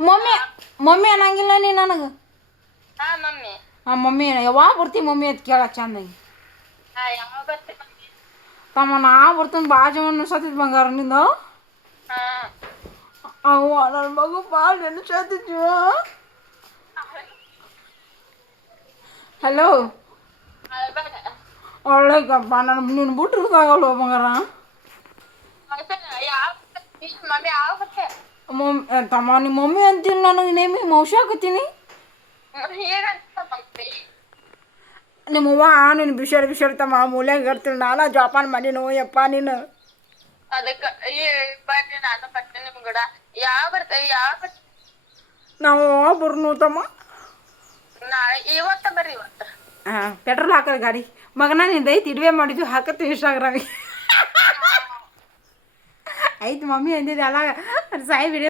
mummy mummy ಅನ್ನಂಗಿಲ್ಲ ನೀ ನನಗೆ ಹಾ ಮಮ್ಮಿ ಹಾಂ ಮಮ್ಮಿ ಯಾವಾಗ ಬರ್ತಿ ಮಮ್ಮಿ ಅಂತ ಕೇಳ ಚಂದಾಗಿ ಹಾ ಯಾವಾಗ ಬರ್ತಿ ಮಮ್ಮಿ ತಮ್ಮ ನಾ ಬರ್ತೀನಿ ಬಾಜು ಸತ್ತಿದ್ ಬಂಗಾರ ನಿಂದ ಹಾ ಅವ್ವ ನನ್ನ ಮಗು ಭಾಳ ನೆನಸಾತಿದ್ವ ಹಲೋ ಅಳ್ಬೇಡ ಒಳ್ಳೆಗಪ್ಪ ನಾನು ನೀನು ಬಿಟ್ಟಿರ್ದಾಗಲ್ವ ಬಂಗಾರ ಯಾವ ಮಮ್ಮಿ ಯಾವ ಬರ್ತೆ ತಮ್ಮ ನಿಮ್ಮ ಮಮ್ಮಿ ಅಂತೀನಿ ನನಗೆ ನೇಮಿ ಮೌಶ ಹಾಕತ್ತೀನಿ ಹೇಗಂತ ಮಮ್ಮಿ ನಿಮ್ಮವ್ವ ನೀನು ಬಿಷಾಡ್ ತಮ್ಮ ಮೂಲ್ಯಾಗ ಇರ್ತೀನಿ ನಾನು ಜೋಪಾನ ಮಾಡೀನು ಯಪ್ಪ ನೀನು ಅದಕ್ಕೆ ಈ ಬರ್ರಿ ನಾನು ಬರ್ತೀನಿ ನಿಮ್ ಕೂಡ ಯಾವ ಬರ್ತೆ ಯಾವ ನಾವು ಬರ್ನು ತಮ್ಮ ನಾಳೆ ಇವತ್ತ ಬರ್ರಿ ಇವತ್ತ ಹಾಂ ಪೆಟ್ರೋಲ್ ಹಾಕೋದು ಗಾಡಿ ಮಗನ ನಿಂದು ಐತಿ ಇಡುವೆ ಮಾಡಿದ್ವಿ ಹಾಕತ್ತೀವಿ ಇನ್ಸ್ಟಾಗ್ರಾಮಿಗೆ ಐತಿ ಮಮ್ಮಿ ಅಂದಿದ್ದೆ ಅಲ್ಲ ಸಾಯಿ ಬಿಡಿ